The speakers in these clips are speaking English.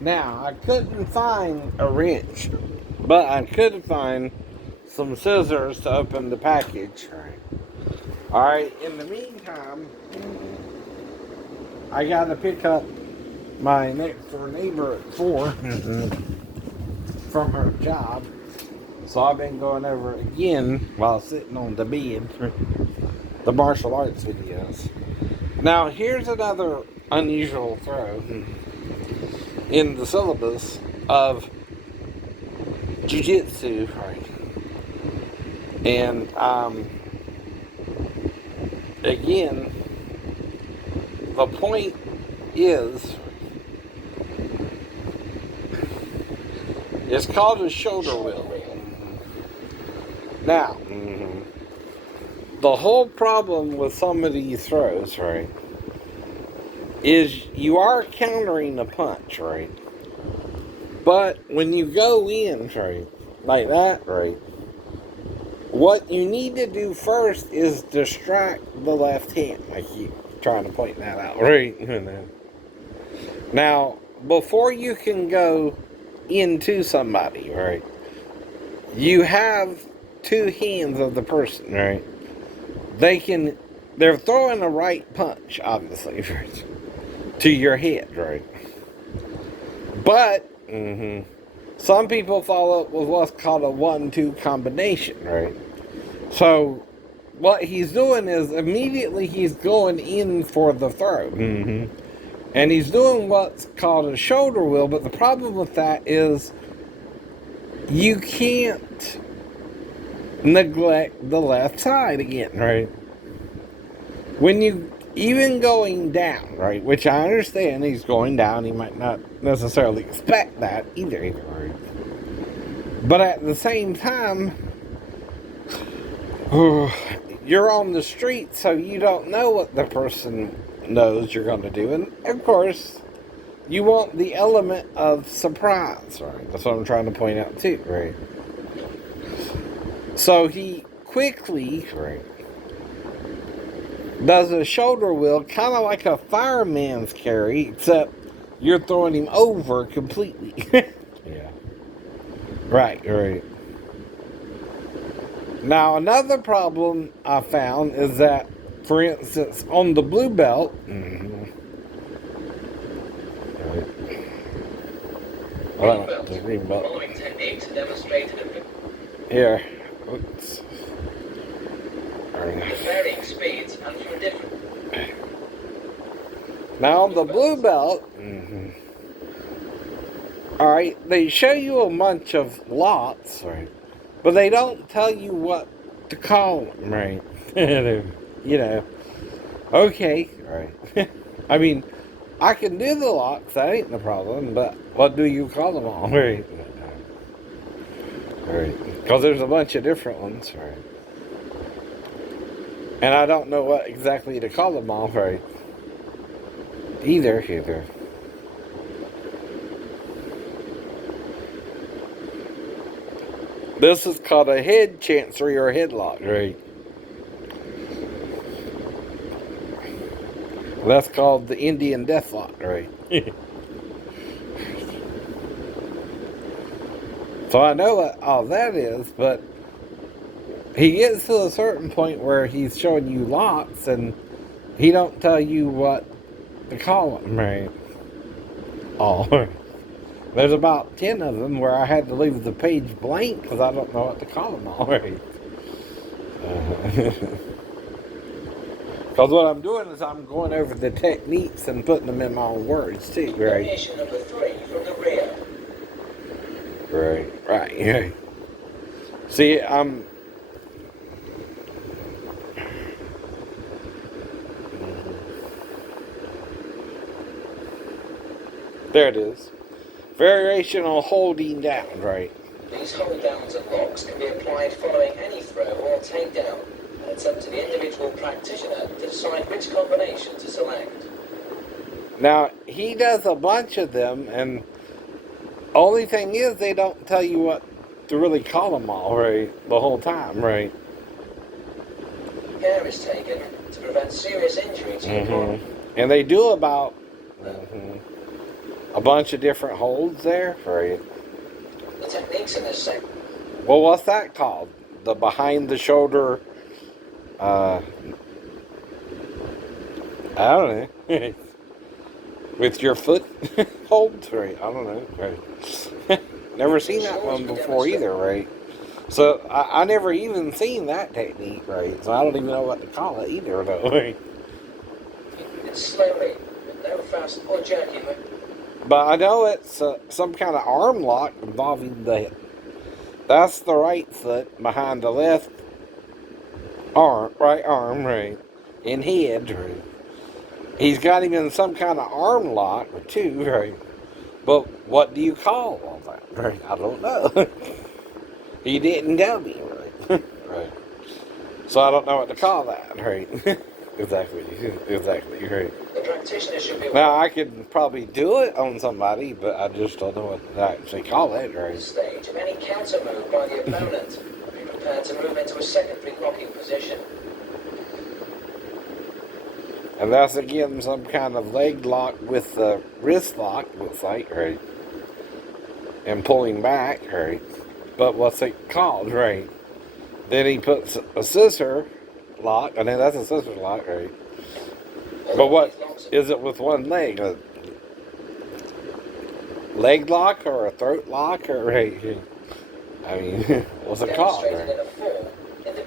Now, I couldn't find a wrench, but I could find some scissors to open the package. Alright, in the meantime, I gotta pick up my next door neighbor at 4 from her job. So I've been going over again while sitting on the bed the martial arts videos. Now, here's another unusual throw in the syllabus of Jujitsu. And, again, the point is, it's called a shoulder wheel. Now, the whole problem with some of these throws, right, is you are countering the punch, right? But when you go in, right, like that, right, what you need to do first is distract the left hand. I keep trying to point that out, right? Now, before you can go into somebody, right, you have two hands of the person, right? They're throwing a right punch, obviously, right, to your head, right? But, some people follow up with what's called a 1-2 combination, right? So, what he's doing is immediately he's going in for the throw. And he's doing what's called a shoulder wheel, but the problem with that is you can't neglect the left side again, right? When you, even going down, right, which I understand he's going down, he might not necessarily expect that either, right? But at the same time, you're on the street, so you don't know what the person knows you're going to do. And, of course, you want the element of surprise, right? That's what I'm trying to point out, too, right? So he quickly, right, does a shoulder wheel, kind of like a fireman's carry, except you're throwing him over completely. Yeah. Right. Now, another problem I found is that, for instance, on the blue belt, the green belt. Following techniques demonstrated in here. Oops. varying speeds and from different. Now, the blue belt, alright, they show you a bunch of lots, right? But they don't tell you what to call them, right? You know, okay, right. I mean, I can do the locks, that ain't the problem, but what do you call them all, right? Right. Because there's a bunch of different ones, right? And I don't know what exactly to call them all, right? Either. This is called a head chancery or headlock, right? That's called the Indian deathlock, right? So I know what all that is, but he gets to a certain point where he's showing you locks and he don't tell you what to call them, right? Oh. There's about 10 of them where I had to leave the page blank because I don't know what to call them all, right? Because what I'm doing is I'm going over the techniques and putting them in my own words, too, right? Combination number 3 from the rear. Right. See, there it is. Variation on holding down, right? These hold downs and locks can be applied following any throw or takedown. It's up to the individual practitioner to decide which combination to select. Now, he does a bunch of them, and only thing is they don't tell you what to really call them all, right? The whole time, right? Care is taken to prevent serious injury to your body. And they do about a bunch of different holds there, right? The techniques in this section. Well, what's that called? The behind the shoulder, I don't know. With your foot holds, right? I don't know, right? Never seen that one before either, right? So I never even seen that technique, right? So I don't even know what to call it either, though. Right? It's slowly, with no fast or jerky. But I know it's some kind of arm lock involving that's the right foot behind the left arm, right arm, right, and head, right. He's got him in some kind of arm lock too, right? But what do you call all that? Right? I don't know. He didn't tell me, right? Right. So I don't know what to call that, right? Exactly, right. The practitioner should be Now I could probably do it on somebody, but I just don't know what to actually call it, the right? stage of any counter move by the opponent. Be prepared to move into a secondary blocking position. And that's again some kind of leg lock with the wrist lock, looks like, right? And pulling back, right? But what's it called, right? Then he puts a scissor lock, and then that's a scissor lock, right? But what is it with one leg? A leg lock or a throat lock, or right? I mean, what's it called? Right?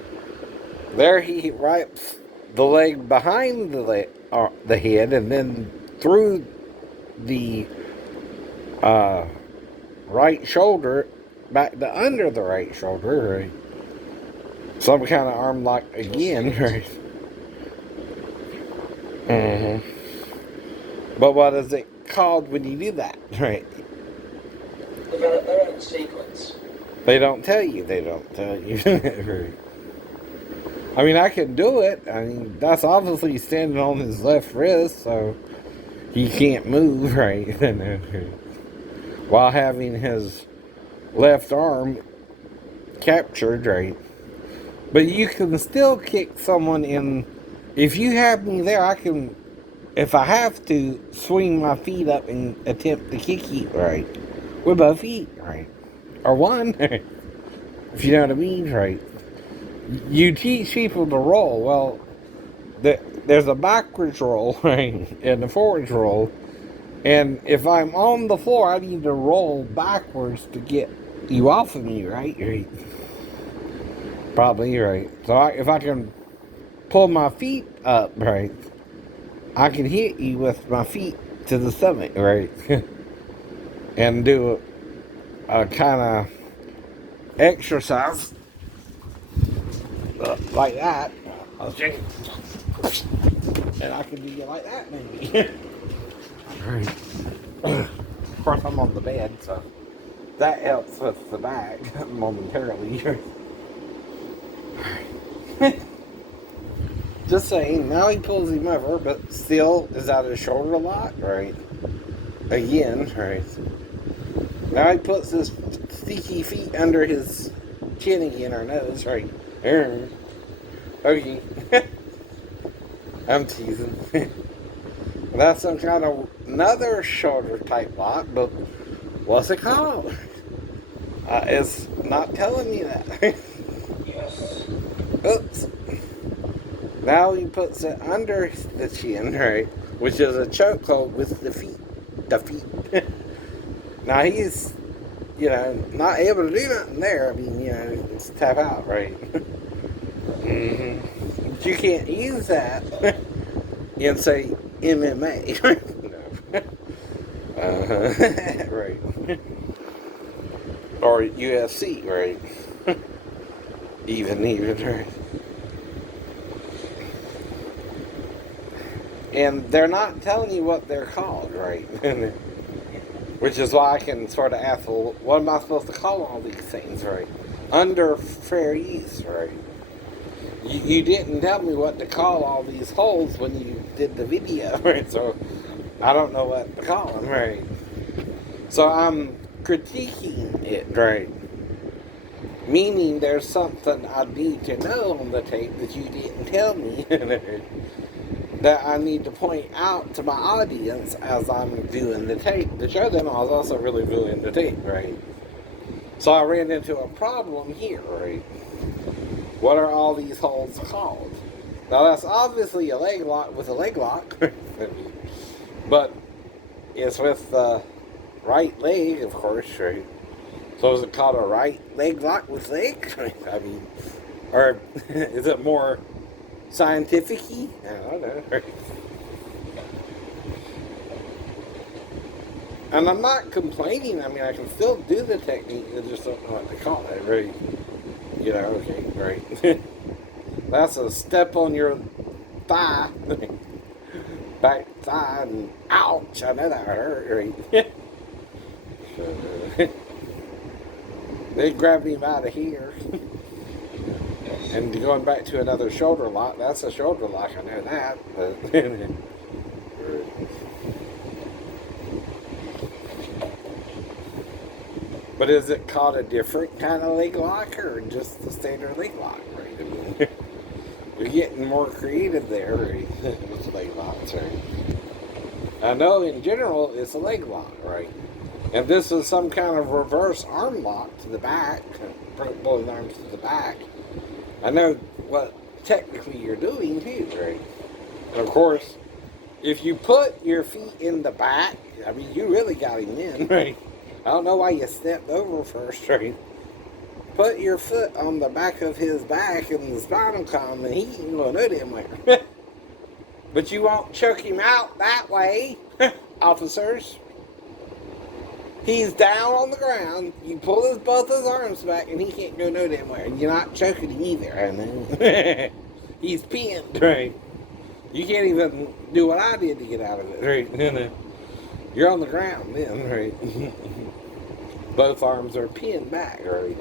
There he wraps the leg behind the head, and then through the right shoulder back to under the right shoulder, right? Some kind of arm lock again, right? But what is it called when you do that, right? Develop their own sequence. They don't tell you. Right? I mean, I can do it. I mean, that's obviously standing on his left wrist, so he can't move, right? While having his left arm captured, right? But you can still kick someone in. If you have me there, I can, if I have to, swing my feet up and attempt to kick you, right? With both feet, right? Or one, if you know what I mean, right? You teach people to roll. Well, there's a backwards roll, right? And a forwards roll. And if I'm on the floor, I need to roll backwards to get you off of me, right? Right. Probably, right. So if I can pull my feet up, right, I can hit you with my feet to the stomach, right? And do a kind of exercise like that. Okay. And I can do you like that, maybe. Right. Of course, I'm on the bed, so that helps with the back momentarily. Just saying, now he pulls him over, but still is that a shoulder lock, right? Again, right? Now he puts his sticky feet under his chin again, or nose, right? Okay. I'm teasing. That's some kind of another shoulder type lock, but what's it called? It's not telling me that. Yes. Oops. Now he puts it under the chin, right? Which is a chokehold with the feet. Now he's, not able to do nothing there. I mean, it's tap out, right? But you can't use that in, say, MMA. No. Right. Or UFC, right? Even, right? And they're not telling you what they're called, right? Which is why I can sort of ask, well, what am I supposed to call all these things, right? Under fair use, right? You didn't tell me what to call all these holes when you did the video, right? So I don't know what to call them, right? So I'm critiquing it, right? Meaning there's something I need to know on the tape that you didn't tell me. that I need to point out to my audience as I'm doing the tape to show them I was also really doing the tape, right? So I ran into a problem here, right? What are all these holds called? Now that's obviously a leg lock with a leg lock, but it's with the right leg, of course, right? So is it called a right leg lock with leg? I mean, or is it more scientific-y? I don't know. And I'm not complaining. I mean, I can still do the technique. I just don't know what to call it, right? You know, okay, right. That's a step on your thigh. Back thigh, and ouch, I know that hurt, right? So, they grabbed him out of here. And going back to another shoulder lock, that's a shoulder lock, I know that. But is it called a different kind of leg lock or just the standard leg lock, right? I mean, we're getting more creative there, right? With leg locks, right? I know in general it's a leg lock, right? If this is some kind of reverse arm lock to the back, pulling arms to the back, I know what technically you're doing too, right? And of course, if you put your feet in the back, I mean, you really got him in, right? I don't know why you stepped over first, right? Put your foot on the back of his back and the spinal column, and he ain't gonna know them later. But you won't choke him out that way, officers. He's down on the ground. You pull both his arms back, and he can't go no damn where. You're not choking him either. I know. He's pinned, right? You can't even do what I did to get out of it, right? You're on the ground then, right? Both arms are pinned back, right?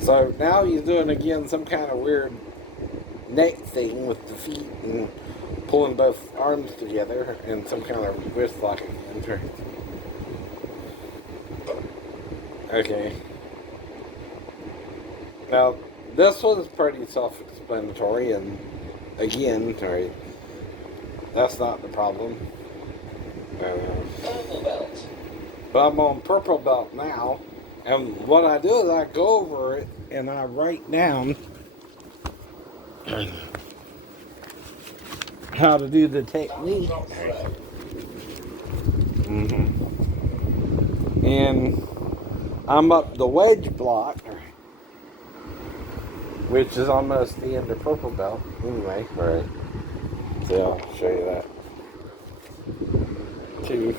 So now he's doing again some kind of weird neck thing with the feet and pulling both arms together and some kind of wrist lock again, right? Okay. Now, this one's pretty self-explanatory, and again, right, that's not the problem. Purple belt. But I'm on purple belt now, and what I do is I go over it and I write down how to do the technique. And I'm up the wedge block, which is almost the end of purple belt. Anyway, right. So I'll show you that. Two.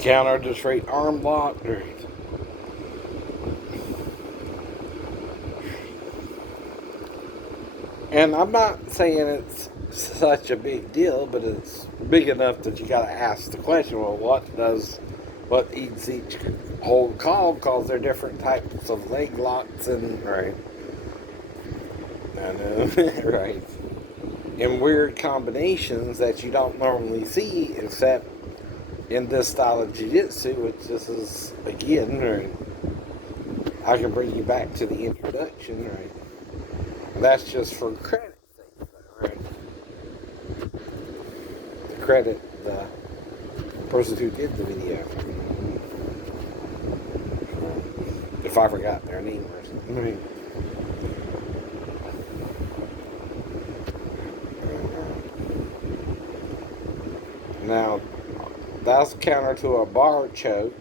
Counter to straight arm block. And I'm not saying it's such a big deal, but it's big enough that you got to ask the question, well, what each hold called, because they're different types of leg locks and, right. I know, right. In weird combinations that you don't normally see except in this style of jiu-jitsu, which this is, again, right. I can bring you back to the introduction, right. That's just for credit's sake, right? To credit the person who did the video. If I forgot their name or something. Now, that's counter to a bar choke.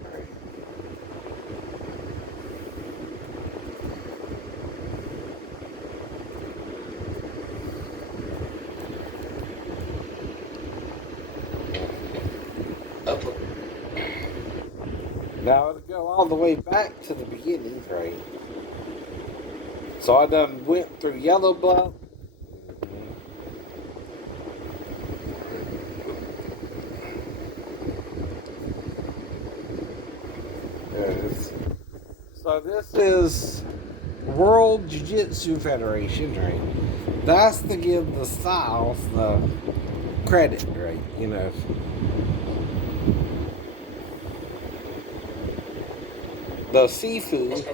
Now it'll go all the way back to the beginning, right? So I done went through yellow belt. So this is World Jiu-Jitsu Federation, right? That's to give the styles the credit, right? You know. The seafood.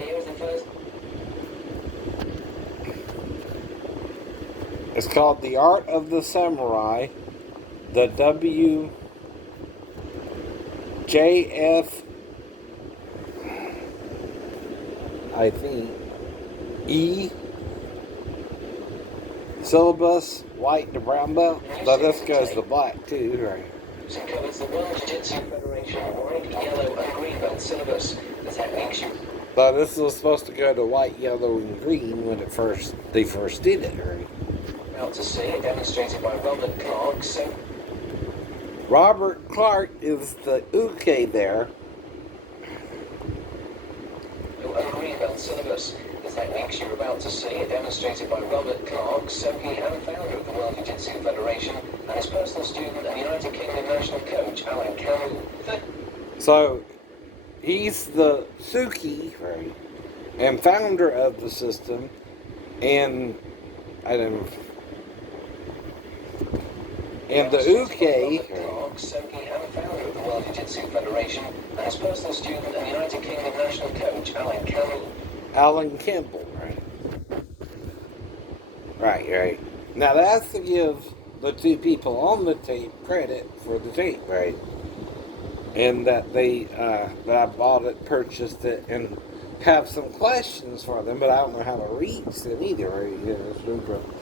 It's called The Art of the Samurai. The WJF, I think, E syllabus, white to brown belt. But this goes to black too, right? It covers the World Jiu-Jitsu Federation white, yellow, and green belt syllabus. The techniques you... But this was supposed to go to white, yellow, and green when they first did it, right? About to see, demonstrated by Robert Clark. So Robert Clark is the uke there. green belt syllabus. The techniques you're about to see are demonstrated by Robert Clark, Soki and founder of the World Jiu-Jitsu Federation, and his personal student and United Kingdom national coach, Alan Campbell. So, he's the Suki, right, and founder of the system, and I don't know. And the uke, Clark, Soki and founder of the World Jiu-Jitsu Federation, and his personal student and United Kingdom national coach, Alan Campbell. Alan Campbell, right? Right. Now that's to give the two people on the tape credit for the tape, right? And that that I bought it, purchased it, and have some questions for them, but I don't know how to read them either, right? Yeah, that's no problem.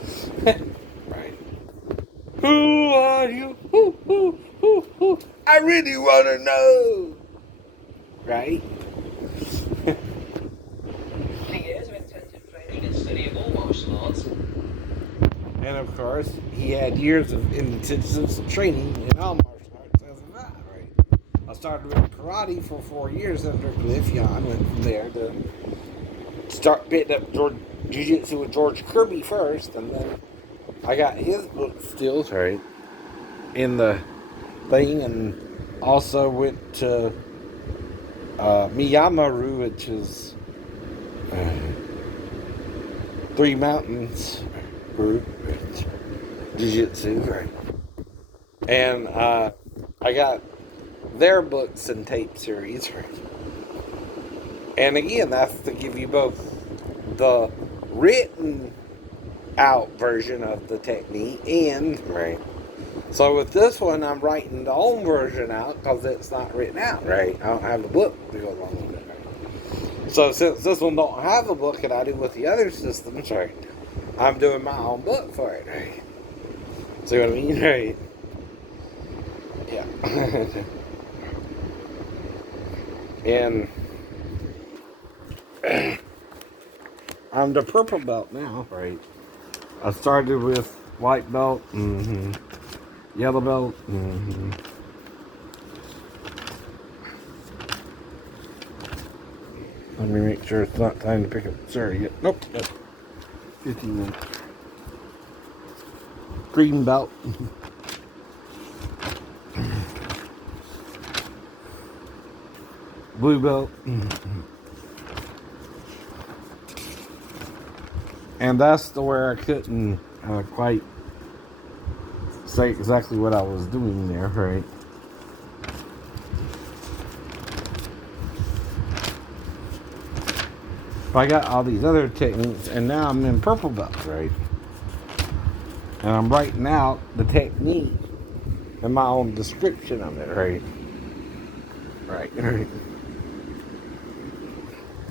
Right. Who are you? Who? I really want to know. Right? And of course, he had years of intensive training in all martial arts as a that, right? I started with karate for 4 years under Cliff Yan, went from there to start picking up Jujitsu with George Kirby first, and then I got his book still, right, in the thing, and also went to Miyamaru, which is Three Mountains group, Jiu-Jitsu, right? And I got their books and tape series, right? And again, that's to give you both the written out version of the technique and, right? So with this one, I'm writing the own version out because it's not written out, right? I don't have a book to go along with it, right? So since this one don't have a book and I do with the other systems, right, I'm doing my own book for it, right? See what I mean, right? Yeah. And I'm the purple belt now, right? I started with white belt, yellow belt, Let me make sure it's not time to pick up the cereal yet. Nope. 15 minutes. Green belt. Blue belt. And that's the where I couldn't quite say exactly what I was doing there, right? I got all these other techniques, and now I'm in purple belt, right? And I'm writing out the technique and my own description of it, right? Right.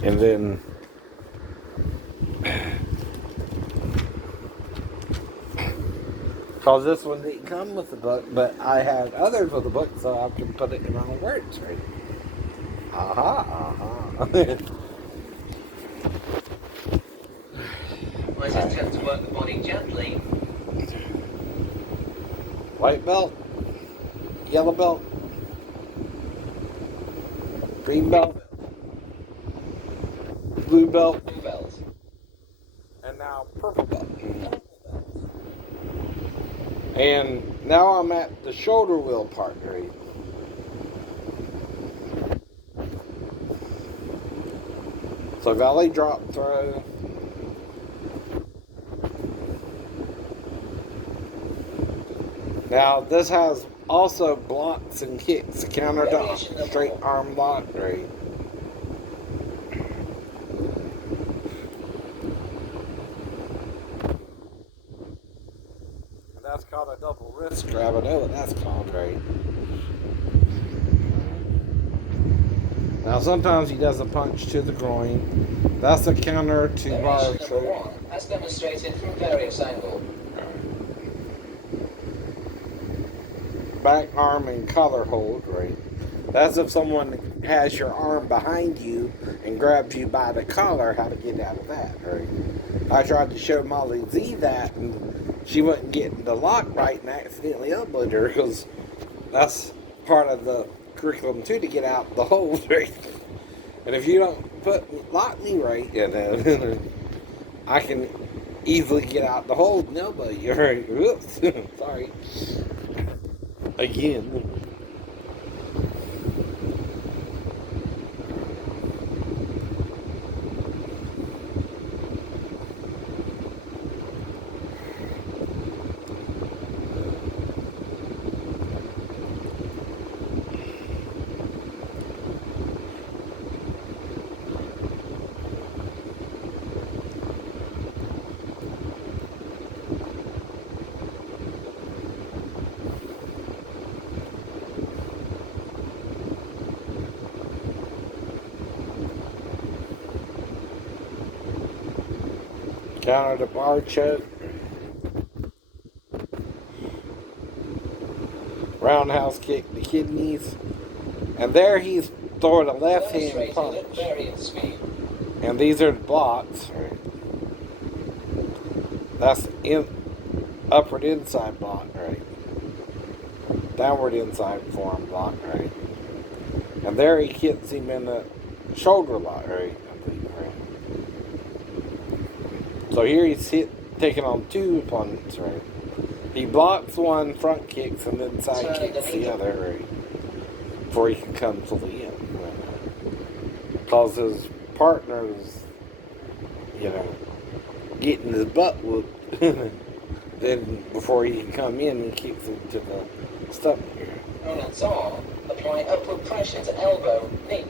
And then because this one didn't come with the book, but I had others with the book, so I can put it in my own words, right? Let's attempt to work the body gently. White belt, yellow belt, green belt, blue belt, and now purple belt. And now I'm at the shoulder wheel part, right? So valley drop throw. Now this has also blocks and kicks, counter dot, straight arm lock, right? grab. I know what that's called, right? Now, sometimes he does a punch to the groin. That's a counter to bar Variation number 1, as demonstrated from various angles. Back arm and collar hold, right? That's if someone has your arm behind you and grabs you by the collar, how to get out of that, right? I tried to show Molly Z that, and she wouldn't get the lock right and accidentally elbowed her, because that's part of the curriculum too, to get out the hold, right? And if you don't lock me right, you know, I can easily get out the hold and elbow you, right? Whoops, sorry. Again. Counter the bar choke. Roundhouse kick the kidneys. And there he's throwing a left hand punch. And these are the blocks. Right? That's upward inside block, right? Downward inside forearm block, right? And there he hits him in the shoulder lock, right? So here he's taking on two opponents, right? He blocks one, front kicks, and then side kicks the other, right? Before he can come to the end, right? Because his partner's, you know, getting his butt whooped. Then before he can come in, he kicks him to the stomach here. On its arm, apply upward pressure to elbow, knee.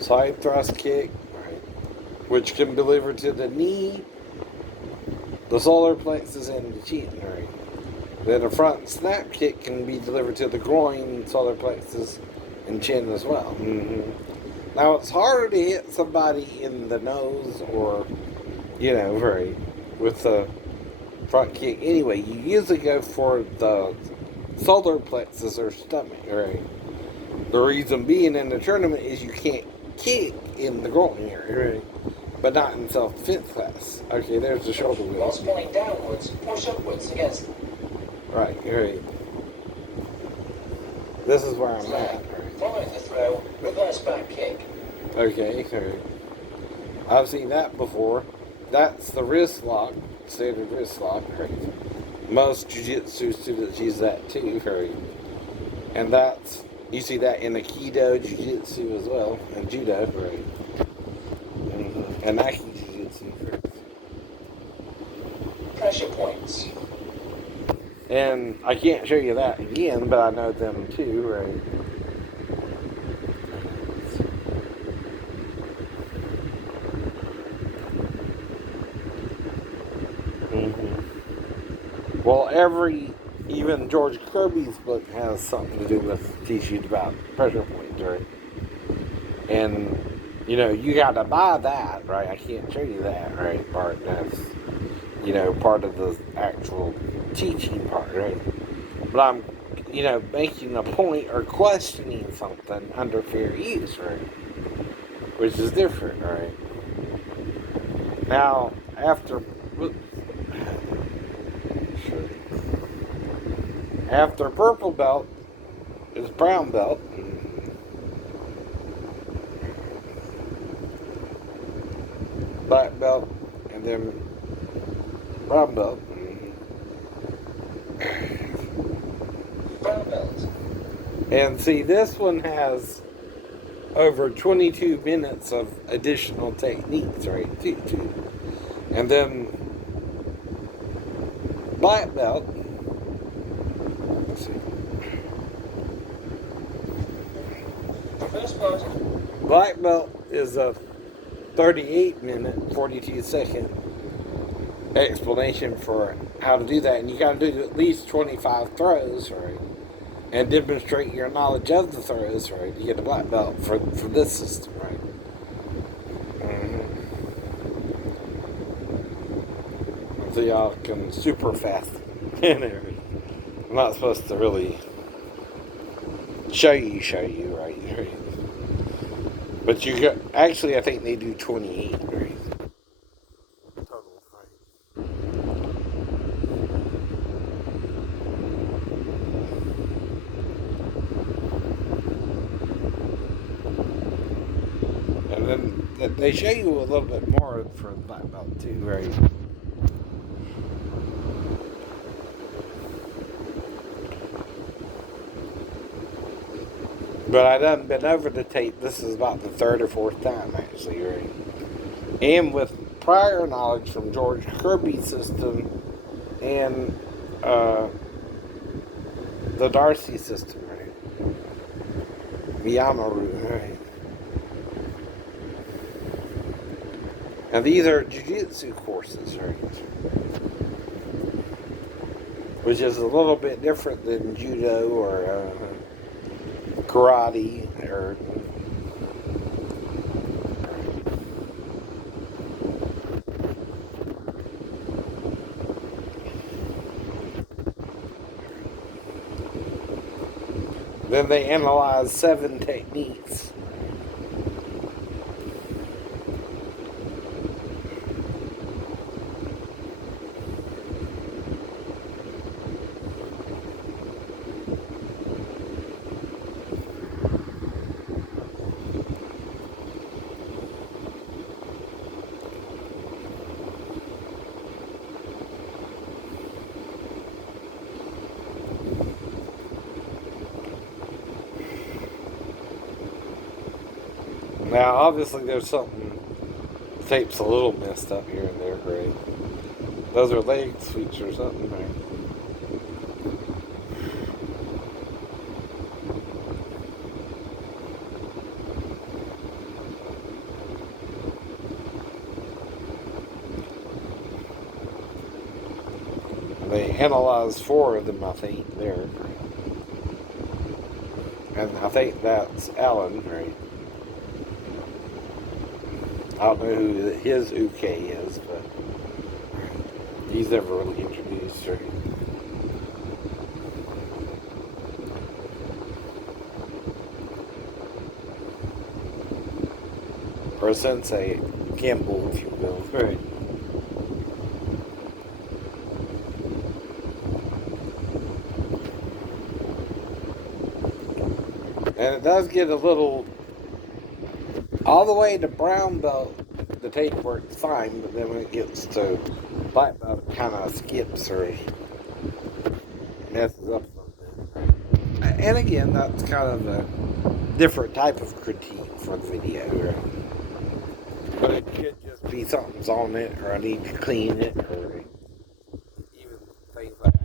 Side thrust kick, right, which can be delivered to the knee, the solar plexus, and the chin, right? Then a front snap kick can be delivered to the groin, solar plexus, and chin as well. Now, it's harder to hit somebody in the nose or, you know, right, with the front kick. Anyway, you usually go for the solar plexus or stomach, right? The reason being in the tournament is you can't kick in the groin area, right? But not in self-defense class. Okay, there's the shoulder wheel. Whilst pulling downwards, push upwards against. Right. This is where I'm at. Right. Following the throw, reverse back kick. Okay, right. I've seen that before. That's the wrist lock, standard wrist lock, right? Most jiu-jitsu students use that too, right? And that's, you see that in Aikido jiu-jitsu as well, and judo, right? And Aikido jiu-jitsu, right? Pressure points. And I can't show you that again, but I know them too, right? Well, even George Kirby's book has something to do with teaching about pressure points, right? And, you know, you got to buy that, right? I can't show you that, right? Part that's, you know, part of the actual teaching part, right? But I'm, you know, making a point or questioning something under fair use, right? Which is different, right? Now, after purple belt is brown belt. Black belt, and then brown belt. Brown belt. And see, this one has over 22 minutes of additional techniques, right? Too. And then black belt. Let's see. First part. Black belt is a 38-minute, 42-second explanation for how to do that, and you got to do at least 25 throws, right? And demonstrate your knowledge of the throws, right? You get a black belt for this system, right? So y'all can super fast in there. I'm not supposed to really show you, right? But you got, actually, I think they do 28, right? Total, right? And then they show you a little bit more for the black belt too, right? But I done been over the tape. This is about the third or fourth time, actually, right? And with prior knowledge from George Kirby's system and the Darcy system, right? Miyamaru, right? And these are Jujitsu courses, right? Which is a little bit different than Judo or karate or... Then they analyze 7 techniques. Now, obviously, there's something, the tape's a little messed up here and there, right? Those are leg sweeps or something, right? They analyzed 4 of them, I think, there. And I think that's Alan, right? I don't know who his UK is, but he's never really introduced her. Or a sensei, Campbell, if you will. Right. And it does get a little... All the way to brown belt, the tape works fine, but then when it gets to black belt, it kind of skips or messes up a little bit. And again, that's kind of a different type of critique for the video, right? But it could just be something's on it, or I need to clean it, or even things like that.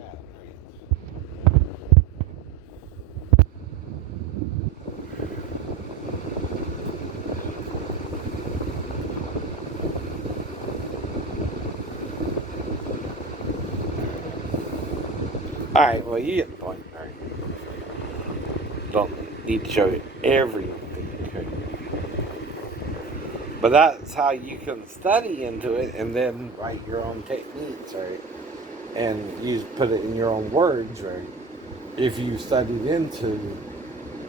Alright, well, you get the point. Alright. Don't need to show you everything. Okay? But that's how you can study into it and then write your own techniques, right? And you put it in your own words, right? If you studied into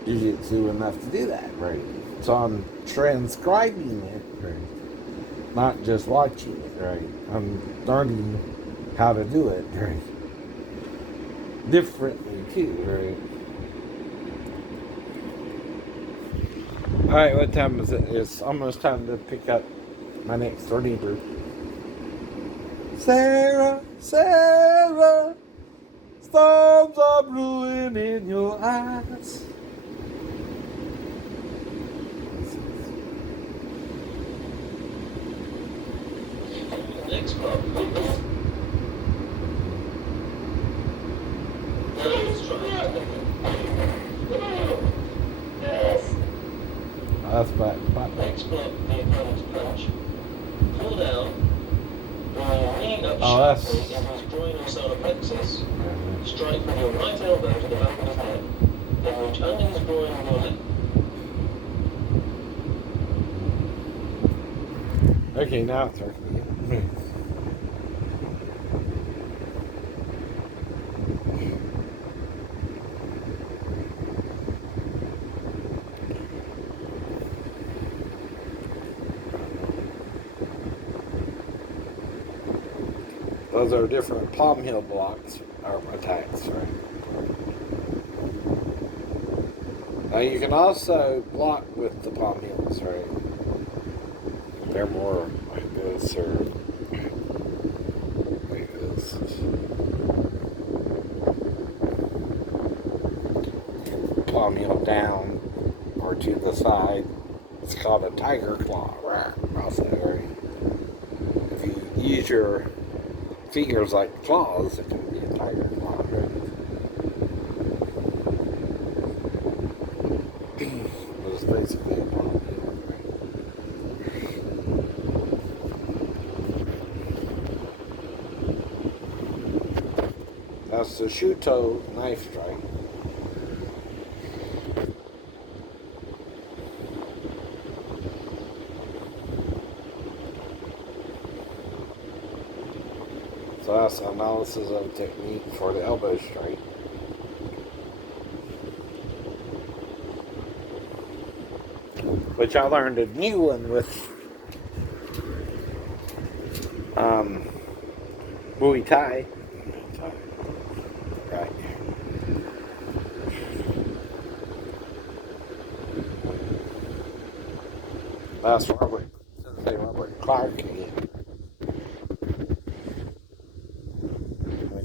Jiu-Jitsu enough to do that, right? So I'm transcribing it, right? Not just watching it, right? I'm learning how to do it, right? Differently too, right? Alright, what time is it? It's almost time to pick up my next door neighbor. Sarah, Sarah, storms are brewing in your eyes. next block. Now let's try Yes. That's back. Next block, the opponent's punch. Pull down. Knee up that's... sharply into his groin or solar plexus. Strike with your right elbow to the back of his head. Then reach under his groin with your left. Okay, now it's working. Those are different palm heel blocks or attacks, right? Now you can also block with the palm heels, right? They're more like this or like this. Palm heel down or to the side. It's called a tiger claw, right? Also, right? If you use your fingers like claws, it can be a tiger claw, right? It's basically a palm heel, right? That's the Shuto knife strike. So that's analysis of technique for the elbow strike. Which I learned a new one with Muay Thai. Right. That's Robert Clark again.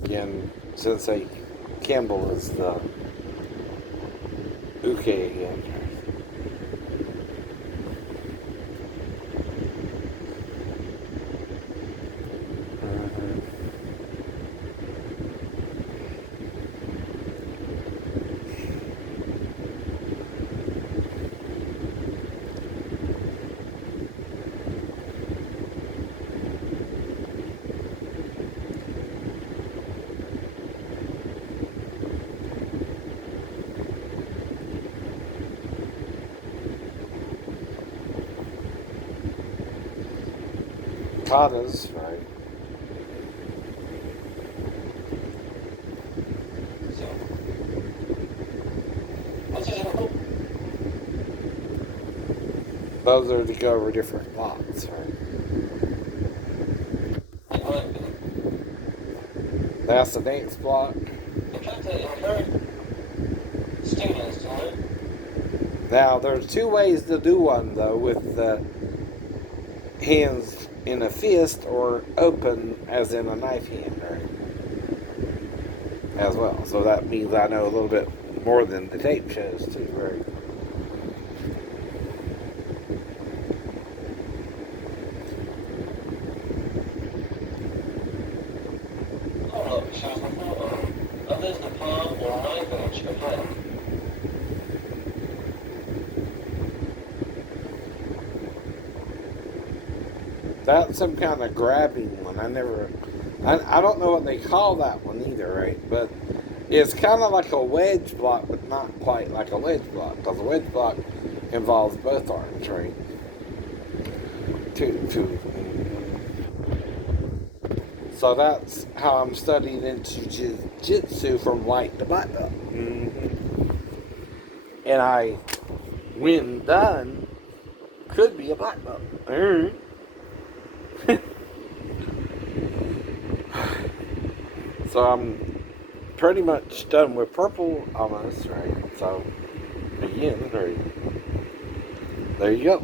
Again, Sensei Campbell is the uke again. Katas, right? Those are to go over different blocks, right? That's the next block. Now, there's two ways to do one, though, with the hands in a fist or open as in a knife hand, right? As well. So that means I know a little bit more than the tape shows, too, right? That's some kind of grabbing one. I don't know what they call that one either, right? But it's kind of like a wedge block, but not quite like a wedge block, because a wedge block involves both arms, right? Two. So that's how I'm studying into Jujitsu from white to black belt. And I, when done, could be a black belt. So I'm pretty much done with purple almost, right? So again, there you go.